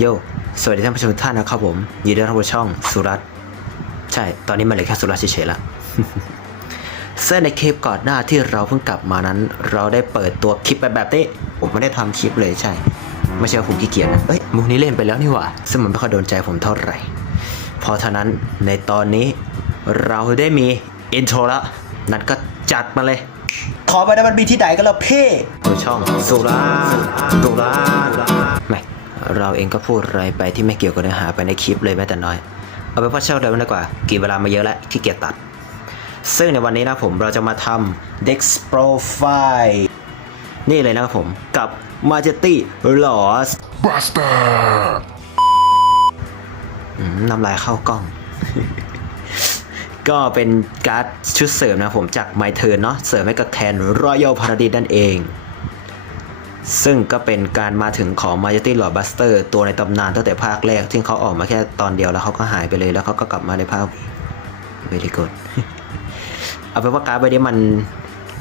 โย สวัสดีท่านผู้ชมทุกท่านนะครับผมยินดีต้อนรับสู่ช่องสุรัตใช่ ตอนนี้มันเหลือแค่สุรัตเฉยๆละซึ่งในคลิปก่อนหน้าที่เราเพิ่งกลับมานั้น เราได้เปิดตัวคลิปไปแบบนี้ผมไม่ได้ทำคลิปเลยใช่ ไม่ใช่ผมขี้เกียจนะเอ้ยมุกนี้เล่นไปแล้วนี่หว่าซึ่งมันไม่ค่อยโดนใจผมเท่าไหร่พราะฉะนั้นในตอนนี้เราได้มีอินโทรละนั่นก็จัดมาเลย ขอไปได้มันมีที่ไหนกันล้วเพ่ตัวช่องสุราสุราไม่ เราเองก็พูดอะไรไปที่ไม่เกี่ยวกับเนื้อหาไปในคลิปเลยแม้แต่น้อย เอาไปนว่าเช่าเดิมดีกว่า กี่เวลามาเยอะแล้วขี้เกียจตัด ซึ่งในวันนี้นะผมเราจะมาทำ Dex Profile นี่เลยนะครับผมกับ Majesty Loss Bastard! อืมน้ำลายเข้ากล้อง ก็เป็นการ์ดชุดเสริมนะผมจาก My Turn เนาะเสริมให้กับแคน Royal Paladin นั่นเอง ซึ่งก็เป็นการมาถึงของ Majesty Lord Buster ตัวในตำนานตั้งแต่ภาคแรก ที่เขาออกมาแค่ตอนเดียวแล้วเขาก็หายไปเลยแล้วเขาก็กลับมาในภาค Very good เอาเป็นว่าการ์ดใบนี้มัน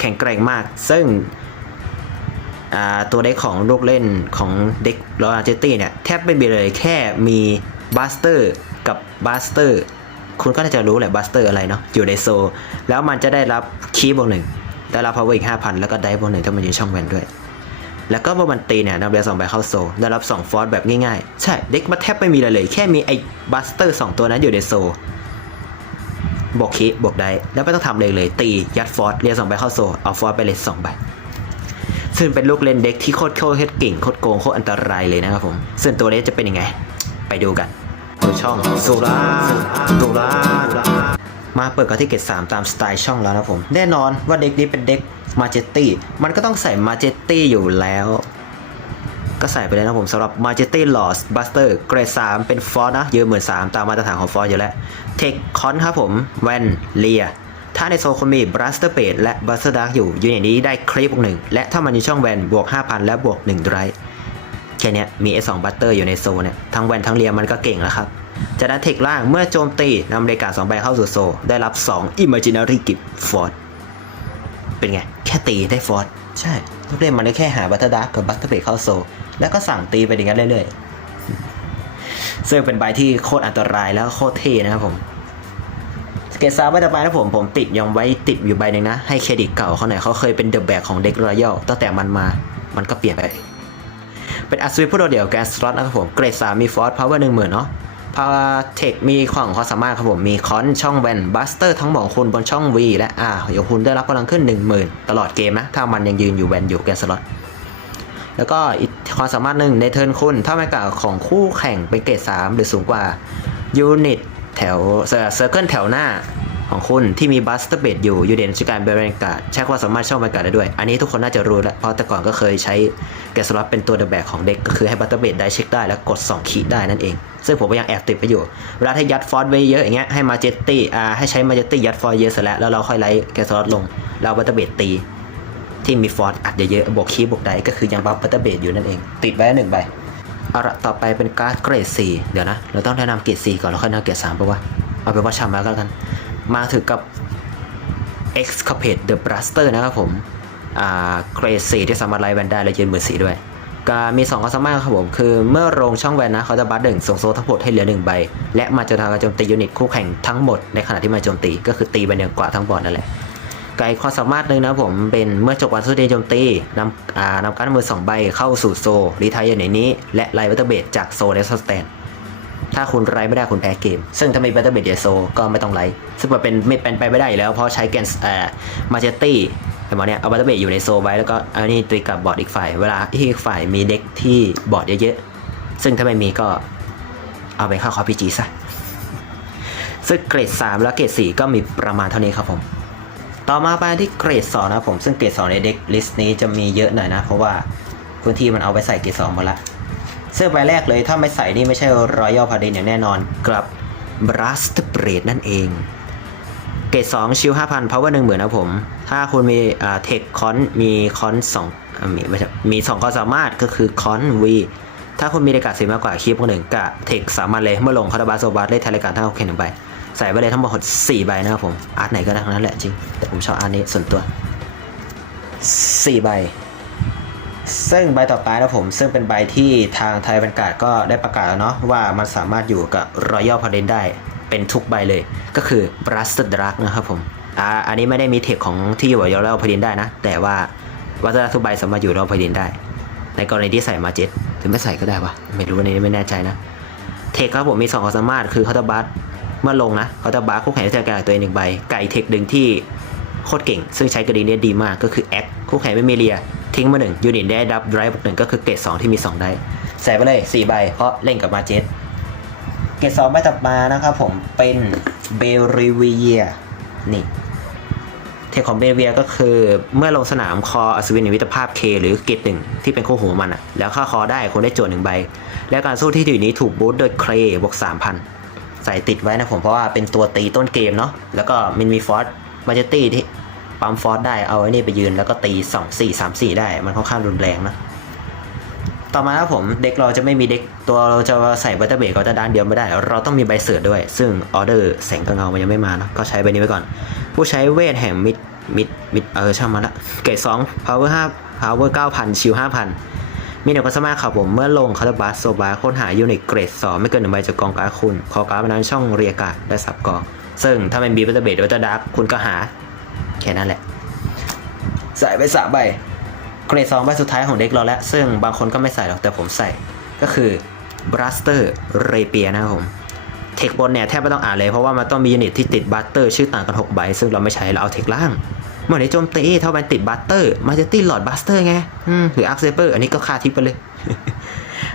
แข็งแกร่งมาก ซึ่งตัวเด็กของลูกเล่นของเด็กรอร์เจตี้เนี่ย แทบไม่มีเลยแค่มีบัสเตอร์กับบัสเตอร์คุณก็น่าจะรู้แหละบัสเตอร์อะไรเนาะอยู่ในโซ แล้วมันจะได้รับคีย์บวกหนึ่งได้รับพาวเวอร์อีก 5,000 แล้วก็ได้บวกหนึ่งถ้ามันอยู่ช่องแวนด้วย แล้วก็เมื่อมันตีเนี่ยนำเรียสองใบเข้าโซได้รับ 2 ฟอร์สแบบง่ายๆ ใช่ เด็กมาแทบไม่มีอะไรเลย แค่มีไอ้บัสเตอร์สองตัวนั้นอยู่ในโซบวกคีย์บวกได้แล้วไม่ต้องทำเลยเลย ตียัดฟอร์สเรียสองใบเข้าโซเอาฟอร์สไปเลยสองใบซึ่งเป็นลูกเล่นเด็กที่โคตรโคตรเก่งโคตรโกงโคตรอันตรายเลยนะครับผมซึ่งตัวนี้จะเป็นยังไง ไปดูกันตัวช่องสุราสุรามาเปิดกันที่เกต3ตามสไตล์ช่องแล้วนะผม แน่นอนว่าเด็กนี้เป็นเด็ก มาเจตตี้มันก็ต้องใส่มาเจตตี้อยู่แล้ว ก็ใส่ไปเลยนะผมสำหรับ Majesty Lost Buster เกรด 3 เป็นฟอร์นะยืมหมื่นสามตามมาตรฐานของฟอร์อยู่แล้วเทคคอนครับผมแวนเลียถ้าในโซคุณมี Blaster b a d และ Buster Dark อยู่ยูนิตนี้ได้คลิปบวกหนึ่งและถ้ามันอยู่ช่องแวนบวก 5,000 และบวก1 Drive แค่นี้มี S2 Buster อยู่ในโซเนี่ยทั้งแวนทั้งเลียมันก็เก่งแล้วครับจากนั้นเทคล่างเมื่อโจมตีนำเรกา2ใบเข้าสู่โซ ได้รับ 2 Imaginary Gift Force เป็นไง ค่ตีได้ฟอร์สใช่ ทุกเล่นมันก็แค่หาบัตเตอร์ดักกับบัตเตอร์เบรเข้าโซลแล้วก็สั่งตีไปอย่างนั้นเรื่อยๆซึ่งเป็นใบที่โคตรอันตรายแล้วก็โคตรเท่นะครับผมเกตซาใบต่อไปนะผมผมติดยังไว้ติดอยู่ใบหนึ่งนะ ให้เครดิตเก่าเขาหน่อยเขาเคยเป็นเดอะแบกของเด็กรอยัลตั้งแต่มันมามันก็เปลี่ยนไป เป็นอัศวินผู้โดดเดี่ยวแกนสล็อตนะครับผมเกรดสามมีฟอร์สพาวเวอร์หนึ่งหมื่นเนาะ พาเทคมีของความสามารถครับผมมีคอนช่องแวนบัสเตอร์ทั้งหมองคุณบนช่อง V และ R เดี๋ยวคุณได้รับพลังขึ้น 10,000 ตลอดเกมนะ ถ้ามันยังยืนอยู่แวนอยู่แกนสล็อตแล้วก็อีกความสามารถหนึ่งในเทิร์นคุณถ้าไม่กล่าวของคู่แข่งเป็นเกรด3หรือสูงกว่ายูนิตแถวเซอร์เคิลแถวหน้า ของคุณที่มีบัสเตอร์เบดอยู่ยูเดนชิการเบรนการ์ดใช้ความสามารถช่องบรรยากาศได้ด้วย อันนี้ทุกคนน่าจะรู้แล้วเพราะแต่ก่อนก็เคยใช้แกสล็อตเป็นตัวเดอะแบกของเด็กก็คือให้บัสเตอร์เบดได้เช็คได้แล้วกด 2 ขีดได้นั่นเอง ซึ่งผมก็ยังแอบติดไปอยู่ เวลาถ้ยัดฟอสไว้เยอะอย่างเงี้ยให้มาเจตตี้อ่าให้ใช้มาเจตตี้ยัดฟอสเยอะเสร็จแล้วแล้วเราค่อยไล่แกสล็อตลงแล้วบัสเตอร์เบดตี ที่มีฟอร์ดอัดเยอะๆบวกคีบวกไดก็คือยังบัฟบัตเตอร์เบดอยู่นั่นเอง ติดไว้หนึ่งใบเอาละต่อไปเป็นการ์ดเกรด4เดี๋ยวนะ เราต้องแนะนำเกรด4ก่อนแล้วค่อยแนะนำเกรด3เพราะว่าเอาเป็นว่าชามาก็แล้วกัน มาถึงกับ Excapade the Blaster นะครับผมอ่าเกรด4ที่สามารถไล่แวนได้และยืนมือสีด้วยก็มี2ความสามารถครับผมคือเมื่อลงช่องแวนนะเขาจะบัตหนึ่งส่งโซ่ทั้งหมดให้เหลือ 1 ใบ และมาจะทำการโจมตียูนิตคู่แข่งทั้งหมดในขณะที่มาโจมตีก็คือตีไปเหนือกว่าทั้งบอร์ดนั่นแหละไกลความสามารถหนึ่งนะผมเป็นเมื่อจบวันสุดเดย์โจมตีนำอ่านำการดมือ2ใบเข้าสู่โซรีทายอยู่ในนี้ และไล่วัตเตอร์เบดจากโซในสแตน ถ้าคุณไล่ไม่ได้คุณแพ้เกม ซึ่งถ้ามีวัตเตอร์เบดเดโซก็ไม่ต้องไล่ซึ่งมันเป็นไม่เป็นไปไม่ได้แล้ว เพราะใช้แกนเอ่ามาเจตี้เห็นไหมเนี่ยเอาวัตเตอร์เบดอยู่ในโซไว้แล้วก็เอานี่ตีกับบอร์ดอีกฝ่าย เวลาที่อีกฝ่ายมีเด็กที่บอร์ดเยอะๆ ซึ่งถ้าไม่มีก็เอาไปเข้าคอพีจีซะซึ่งเกรด 3 และเกรด 4 ก็มีประมาณเท่านี้ครับผม ต่อมาไปที่เกรด 2 นะผม ซึ่งเกรด 2 ในเด็กลิสต์นี้จะมีเยอะหน่อยนะ เพราะว่าพื้นที่มันเอาไปใส่เกรด 2 หมดละ ซึ่งใบแรกเลยถ้าไม่ใส่นี่ไม่ใช่รอยัลพาดินอย่างแน่นอนกับบรัสต์เบรดนั่นเอง เกรด2ชิล5,000 power 1 0,000นะครับผม ถ้าคุณมีอ่าเทคคอนมีคอน2อ่ามีไม่ใช่มี2ความสามารถก็คือคอนวีถ้าคุณมีรายการสีมากกว่าคีบหนึ่งกับเทคสามารถเลยเมื่อลงคาราบาโซบัสได้ทายรายการทั้งหกเคนหนึ่งใบใส่ไปเลยทั้งหมด4ใบนะครับผมอาร์ตไหนก็ได้ทั้งนั้นแหละจริงแต่ผมชอบอาร์ตนี้ส่วนตัว4ใบ ซึ่งใบต่อไปนะผมซึ่งเป็นใบที่ทางไทยบรรกาศก็ได้ประกาศแล้วเนาะว่ามันสามารถอยู่กับ Royal p a l a d i n ได้เป็นทุกใบเลย ก็คือ Blast Drug นะครับผมอ่าอันนี้ไม่ได้มีเทคของที่อยู่กับ Royal p a l a d i n ได้นะ แต่ว่าวัตถุทุกใบสามารถอยู่ Royal p a l a d i n ได้ ในกรณีที่ใส่มาเจ็ตถึงไม่ใส่ก็ได้วะไม่รู้อันนี้ไม่แน่ใจนะเทคครับผมมีสองความสามารถคือคาตาบัสเมื่อลงนะคาตาบัสคู่แข่งที่จะการตัวเองหนึ่งใบไก่เทคดึงที่โคตรเก่ง ซึ่งใช้กระดิ่งได้ดีมากก็คือแอคคู่แข่งไม่มีเรีย ทิ้งมาหนึ่งยูนิตได้ดับไดรฟ์บวกหนึ่งก็คือเกรดสองที่มีสองได้ใส่ไปเลยสี่ใบ เพราะเล่นกับมาเจ็ตเกรดสองใบถัดมานะครับผมเป็นเบริเวียนี่เทคของเบเวียก็คือเมื่อลงสนามคออัศวินวิตภาพ K หรือเกตหนึ่งที่เป็นคู่หูมันอะแล้วค่าคอได้คุณได้โจทย์หนึ่งใบ และการสู้ที่อยู่นี้ถูกบูสต์โดยเครบวก3,000ใส่ติดไว้นะผมเพราะว่าเป็นตัวตีต้นเกมเนาะแล้วก็มันมีฟอสมาเจตี้ที่ ปั๊มฟอสได้เอาไอ้นี่ไปยืนแล้วก็ตี2 4 3 4ได้ มันค่อนข้างรุนแรงนะ ต่อมาครับผมเด็กเราจะไม่มีเด็กตัวเราจะใส่บัตเตอร์เบรกก็จะด้านเดียวไม่ได้ เราต้องมีใบเสือด้วย ซึ่งออเดอร์แสงกับเงามันยังไม่มาเนะก็ใช้ใบนี้ไปก่อน ผู้ใช้เวทแห่งมิดมิดมิดเออช่างมันละเกรดสอง power ห้า power เก้าพันชิวห้าพันมีหนึ่งความสามารถครับผมเมื่อลงคาร์บัสโซบาค้นหายูนิตเกรดสองไม่เกินหนึ่งใบจากกองการ์ดคุณขอการ์ดนั้นช่องเรียกาดได้สับกอง ซึ่งถ้าเป็นบีบัตเตอร์เบรกหรือว่าดาร์กคุณก็หา แค่นั้นแหละ ใส่ไปสามใบเกรดสองใบสุดท้ายของเด็กเราแล้ว ซึ่งบางคนก็ไม่ใส่หรอกแต่ผมใส่ก็คือ Blaster r a p i e r นะครับผมเทคบนเนี่ยแทบไม่ต้องอ่านเลยเพราะว่ามันต้องมียูนิตที่ติดบัตเตอร์ชื่อต่างกัน6ใบซึ่งเราไม่ใช้เราเอาเทคล่างเมื่อในโจมตีเท่ามันติดบัตเตอร์มาจะติดหลอดบัสเตอร์ไงหรืออาร์คเซเปอร์อันนี้ก็ค่าทิปไปเลย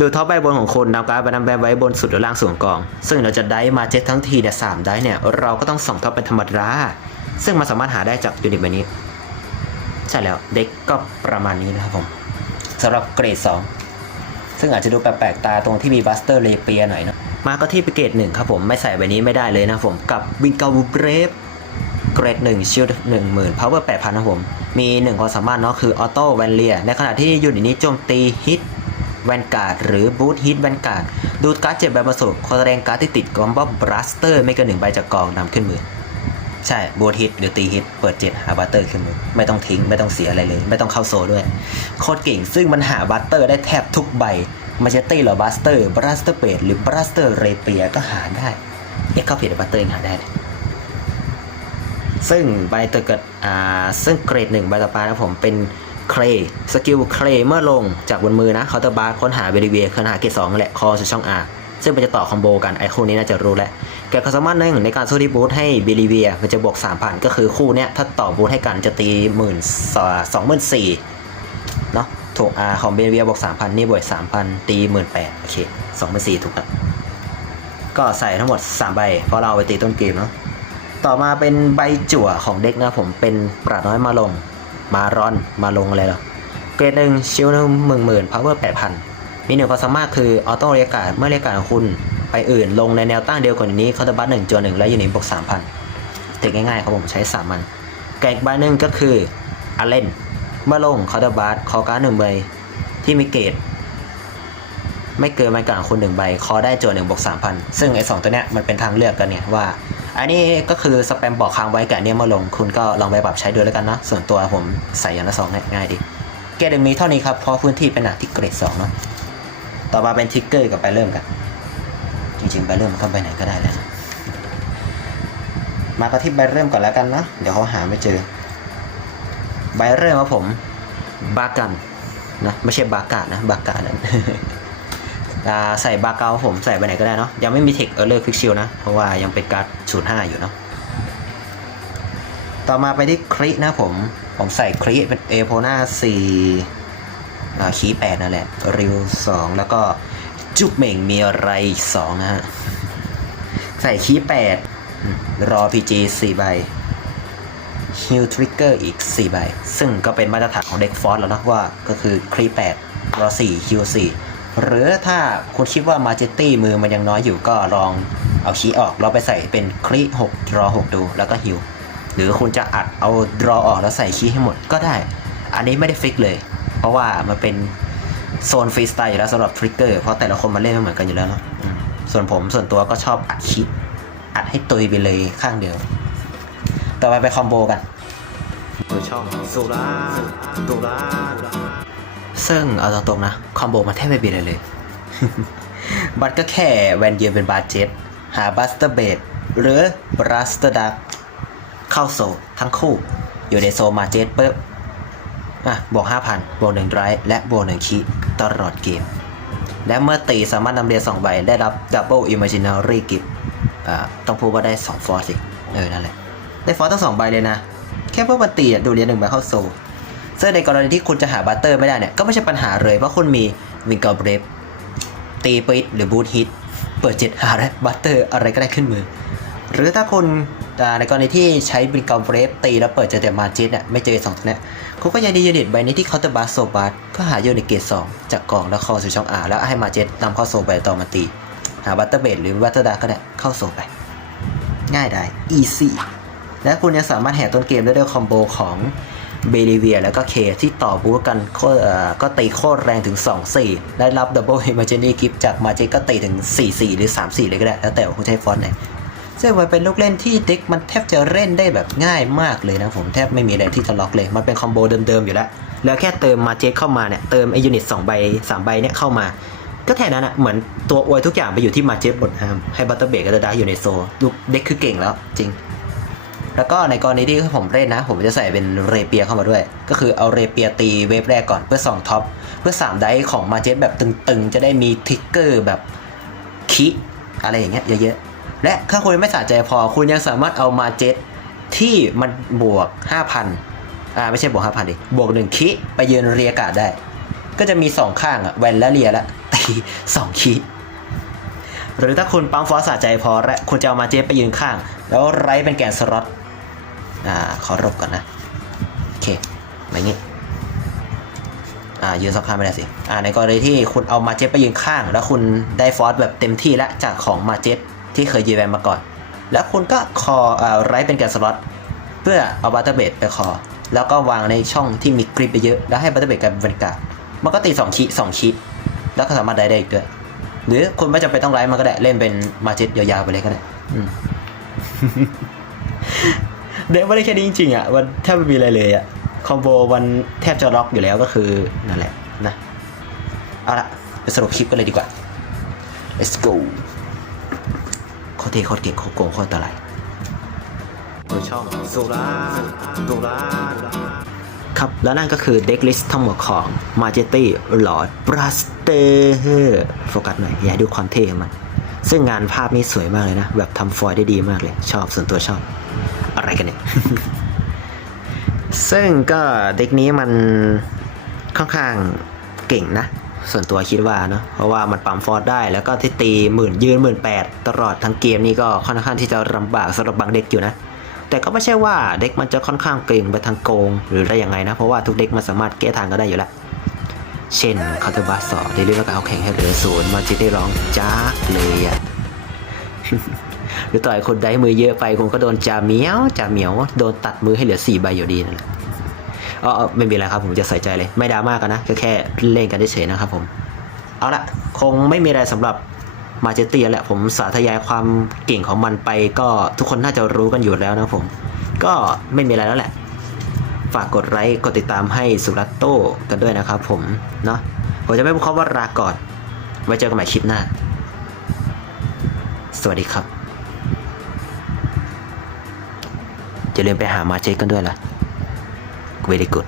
ดูท็อปใบบนของคนนำการ์ดไปนำแบบไว้บนสุดหรือล่างส่วนกอง ซึ่งเราจะได้มาเจ็ตทั้งทีเนี่ยสามได้เนี่ยเราก็ต้องส่องท็อปเป็นธรรมดา ซึ่งมันสามารถหาได้จากยูนิตใบนี้ ใช่แล้วเด็กก็ประมาณนี้นะครับผมสำหรับเกรด 2 ซึ่งอาจจะดูแปลกๆตาตรงที่มีบัสเตอร์เลเปียหน่อยเนะมาก็ที่เกรดหนึ่งครับผมไม่ใส่ใบนี้ไม่ได้เลยนะผมกับวิงเกาเบรฟเกรดหนึ่งชิลด์หนึ่งหมื่นพาวเวอร์แปดพันนะผม มีหนึ่งความสามารถเนาะคือออโต้แวนเลียในขณะที่ยูนิตนี้โจมตีฮิตแวนการ์ดหรือบูทฮิตแวนการ์ดดูดการ์ดเจ็บแบบมาสุดขอแสดงการ์ดที่ติดกอมบอบลัสเตอร์ไม่เกินหนึ่งใบจากกองนำขึ้นมือ ใช่บูทฮิตหรือตีฮิตเปิดเจ็ดหาบัตเตอร์ขึ้นมือไม่ต้องทิ้งไม่ต้องเสียอะไรเลย ไม่ต้องเข้าโซด้วย โคตรเก่งซึ่งมันหาบัตเตอร์ได้แทบทุกใบมาเชตตี้หรือบัสเตอร์บรัสเตอร์เปดหรือบัสเตอร์เรเปียก็หาได้เอ็กเข้าเพจบัตเตอร์ยังหาได้เลยซึ่งใบตอร์เกิดอ่าซึ่งเกรดหนึ่งใบต่อไปนะผมเป็นเครสกิลเครเมื่อลงจากบนมือนะเคาน์เตอร์บาร์ค้นหาเบริเวียค้นหาเกรดสองแหละคอสู่ช่อง R ซึ่งมันจะต่อคอมโบกันไอคู่นี้น่าจะรู้แหละ แกก็สามารถหนึ่งในการสู้ที่บูทให้เบลิเวียมันจะบวก3,000 ก็คือคู่เนี้ยถ้าต่อบูทให้กันจะตีหมื่นสองหมื่นสี่เนาะถูกอ่าของเบลิเวียบวก3,000 นี่บวก3,000 ตีหมื่นแปดโอเคสองหมื่นสี่ถูกแล้วก็ใส่ทั้งหมด 3 ใบ เพราะเราไปตีต้นเกมเนาะต่อมาเป็นใบจั่วของเด็กนะผมเป็นปราดน้อยมาลง มารอนมาลงอะไรหรอเกรดหนึ่งชิลหนึ่งหมื่นหมื่นพาวเวอร์แปดพันมีหนึ่งความสามารถคือออโต้เรียกการ์ดเมื่อเรียกการ์ดของคุณ ไปอื่น ลงในแนวตั้งเดียวกันนี้เขาจะบัตหนึ่งจวหนึ่งและยูนิตบวกสามพันเทคง่ายๆครับผมใช้สามมันแกอีกใบหนึ่งก็คืออาเลนเมื่อลงเขาจะบัตคอการ์ดหนึ่งใบที่มีเกรดไม่เกินมันกางคุณหนึ่งใบคอได้จวหนึ่งบวกสามพันซึ่งไอ้สองตัวเนี้ยมันเป็นทางเลือกกันเนี่ยว่า อันนี้ก็คือสแปมบอกค้างไว้กับเนี่ยเมื่อลงคุณก็ลองไปปรับใช้ดูแล้วกันนะส่วนตัวผมใส่อย่างละสองง่ายๆดีเกรดหนึ่งมีเท่านี้ครับเพราะพื้นที่เป็นหนักที่เกรดสองเนาะต่อมาเป็นทิกเกอร์กับไปเริ่มกัน จริงๆไปเริ่มมันก็ไปไหนก็ได้แหละมาก็ที่ใบเริ่มก่อนแล้วกันนะ เดี๋ยวเขาหาไม่เจอ ใบเริ่มครับผมบากันนะไม่ใช่บากานะบากานะอ่าใส่บาเกาผมใส่ไปไหนก็ได้เนาะยังไม่มีเทคเออร์เลอร์ควิกชิลนะ เพราะว่ายังเป็นการ์ดศูนย์ห้าอยู่เนาะต่อมาไปที่ครินะผม ผมใส่คริเป็นเอโพนาสี่อ่าคีแปดนั่นแหละ ริวสองแล้วก็ จุบเหม่งมีอะไรอีกสองนะฮะ ใส่คีแปดรอพีจีสี่ใบฮิลทริกเกอร์อีก 4 ใบ ซึ่งก็เป็นมาตรฐานของเด็กฟอสแล้วนะว่าก็คือครี8รอ4ฮิล4หรือถ้าคุณคิดว่ามาเจตตี้มือมันยังน้อยอยู่ก็ลองเอาคีย์ออกเราไปใส่เป็นครี6รอ6ดูแล้วก็ฮิลหรือคุณจะอัดเอา draw ออกแล้วใส่คีย์ให้หมดก็ได้ อันนี้ไม่ได้ฟิกเลย เพราะว่ามันเป็น โซนฟรีสไตล์อยู่แล้วสำหรับทริกเกอร์เพราะแต่ละคนมาเล่นไม่เหมือนกันอยู่แล้วเนาะส่วนผมส่วนตัวก็ชอบอัดคีย์อัดให้ตุยไปเลยข้างเดียว ต่อไปไปคอมโบกันช่องสุราสุราซึ่งเอาตรงๆนะ คอมโบมันแทบไม่มีอะไรเลย บัตก็แค่แวนเยียเป็นบาเจ็ตหาบัสเตอร์เบดหรือบัสเตอร์ดักเข้าโซทั้งคู่ อยู่ในโซมาเจ็ตปุ๊บ อะบวก5,000บวก1ไรและบวก1คีตลอดเกม และเมื่อตีสามารถนำเรียน2ใบได้รับ Double Imaginary Gift อ่าต้องพูดว่าได้ 2 ฟอร์สิเออ นั่นแหละ ได้ฟอร์ทั้งสองใบเลยนะ แค่เพื่อมาตีดูเรียนหนึ่งใบเข้าโซซึ่งในกรณีที่คุณจะหาบัตเตอร์ไม่ได้เนี่ย ก็ไม่ใช่ปัญหาเลยเพราะคุณมีวิงเก r เบรฟตีปิดหรือบูทฮิตเปิดเจ็ดหาได้บัตเตอร์อะไรก็ได้ขึ้นมือ หรือถ้าคุณ ในกรณีที่ใช้วิงเก r เบรฟตีแล้วเปิดเจอแต่มาจิตเนี่ยไม่เจอสองตัวเนี้ยคุณก็ยังดียูนิตใบนี้ที่เคาน์เตอร์บัสโซบัสก็หายูนิตเกรดสองจากกล่องแล้วคอสู่ช่องอาแล้วให้มาจ็ตนำเข้าโซไปต่อมาตี หาบัตเตอร์เบดหรือบัตเตอร์ดาก็ได้เข้าโซไป ง่ายได้ easy และคุณยังสามารถแห่ต้นเกมได้ด้วยคอมโบของเบลิเวียแล้วก็เคที่ต่อบูกันก็ตีโคตรแรงถึง 2-4 ได้รับดับเบิล i ม a จนี่กิฟจากมาเจก็ตีถึง 4-4 หรือ 3-4 เลยก็ได้ แล้วแต่คุณใช้ฟอนต์ไหน ซึ่งมันเป็นลูกเล่นที่เด็กมันแทบจะเล่นได้แบบง่ายมากเลยนะผมแทบไม่มีอะไรที่จะล็อกเลย มันเป็นคอมโบเดิมๆอยู่แล้ว แล้วแค่เติมมาเจเข้ามาเนี่ยเติมไอยูนิต2ใบ3ใบเนี่ยเข้ามา ก็แค่นั้นอะเหมือนตัวอวยทุกอย่างไปอยู่ที่มาเจฟบทฮามให้บัตเตอร์เบรกก็จะได้อยู่ในโซลูกเด็กคือเก่งแล้วจริง แล้วก็ในกรณีที่ผมเล่นนะ ผมจะใส่เป็นเรเปียเข้ามาด้วย ก็คือเอาเรเปียตีเวฟแรกก่อนเพื่อ2ท็อปเพื่อ3ไดฟ์ของมาเจตแบบตึงๆ จะได้มีทิกเกอร์แบบคิอะไรอย่างเงี้ยเยอะๆ และถ้าคุณไม่สะใจพอคุณยังสามารถเอามาเจตที่มันบวก 5,000อ่าไม่ใช่บวก 5,000ดิบวก 1 คิไปยืนเรียกาดได้ ก็จะมี 2 ข้างอะแวนและเรียละตี2คิหรือถ้าคุณปั๊มฟอสสะใจพอและคุณจะเอามาเจตไปยืนข้าง แล้วไรเป็นแกนสล็อตอ่าขอรบก่อนนะ โอเคแบบนี้อ่ายืนสองข้างไม่ได้สิอ่าในกรณีที่คุณเอามาเจ็ตไปยืนข้าง แล้วคุณได้ฟอสแบบเต็มที่แล้วจากของมาเจ็ต ที่เคยยืนแวนมาก่อน แล้วคุณก็คออ่าไรเป็นแกนสล็อตเพื่อเอาบัตเตอร์เบดไปคอ แล้วก็วางในช่องที่มีกริปไปเยอะ แล้วให้บัตเตอร์เบดกับเวนการมันก็ตีสองคีสองคีแล้วก็สามารถได้ได้อีกด้วย หรือคุณไม่จำเป็นต้องไลฟ์มันก็ได้เล่นเป็นมาจ็ตยาวๆไปเลยก็ได้อืมเด็กไม่ได้แค่นี้จริงๆอะมันแทบไม่มีอะไรเลยอะคอมโบมันแทบจะล็อกอยู่แล้วก็คือนั่นแหละนะ เอาละไปสรุปคลิปกันเลยดีกว่า let's go โคตรเท่โคตรเก่งโคตรโกงโคตรอันตรายช่องสุราสุราครับแล้วนั่นก็คือเด็กลิสต์ทั้งหมดของ m a j e t y Lord Blaster โฟกัสหน่อย อย่าดูความเท่มัน ซึ่งงานภาพนี่สวยมากเลยนะ แบบทำฟอยล์ได้ดีมากเลย ชอบส่วนตัวชอบ อะไรกันเนี่ย ซึ่งก็เด็กนี้มันค่อนข้างเก่งนะ ส่วนตัวคิดว่าเนอะเพราะว่ามันปั๊มฟอร์ดได้แล้วก็ที่ตีหมื่นยืนหมื่นแปดตลอดทั้งเกมนี่ก็ค่อนข้างที่จะลำบากสำหรับบางเด็กอยู่นะ แต่ก็ไม่ใช่ว่าเด็กมันจะค่อนข้างเก่งไปทางโกง หรืออะไรยังไงนะ เพราะว่าทุกเด็กมันสามารถแก้ทางก็ได้อยู่แล้วเช่นคาร์ตบัสสองที่เรียกว่าการเอาแข่งให้เหลือศูนย์มาจิได้ร้องจ้าเลยอะหรือต่อยคนได้มือเยอะไปคงก็โดนจ่าเมียวจ่าเหมียวโดนตัดมือให้เหลือสี่ใบอยู่ดีนั่นแหละ อ๋อไม่มีอะไรครับผมจะใส่ใจเลย ไม่ดราม่ากันนะก็แค่เล่นกันเฉยๆนะครับผมเอาละคงไม่มีอะไรสำหรับมาเจเตียแหละผมสาธยายความเก่งของมันไปก็ทุกคนน่าจะรู้กันอยู่แล้วนะผม ก็ไม่มีอะไรแล้วแหละ ฝากกดไลค์กดติดตามให้สุรัตโต้กันด้วยนะครับผมเนาะผมจะไม่พูดคำว่าลาก่อน ไว้เจอกันใหม่คลิปหน้า สวัสดีครับอย่าลืมไปหามาเช็คกันด้วยล่ะ very good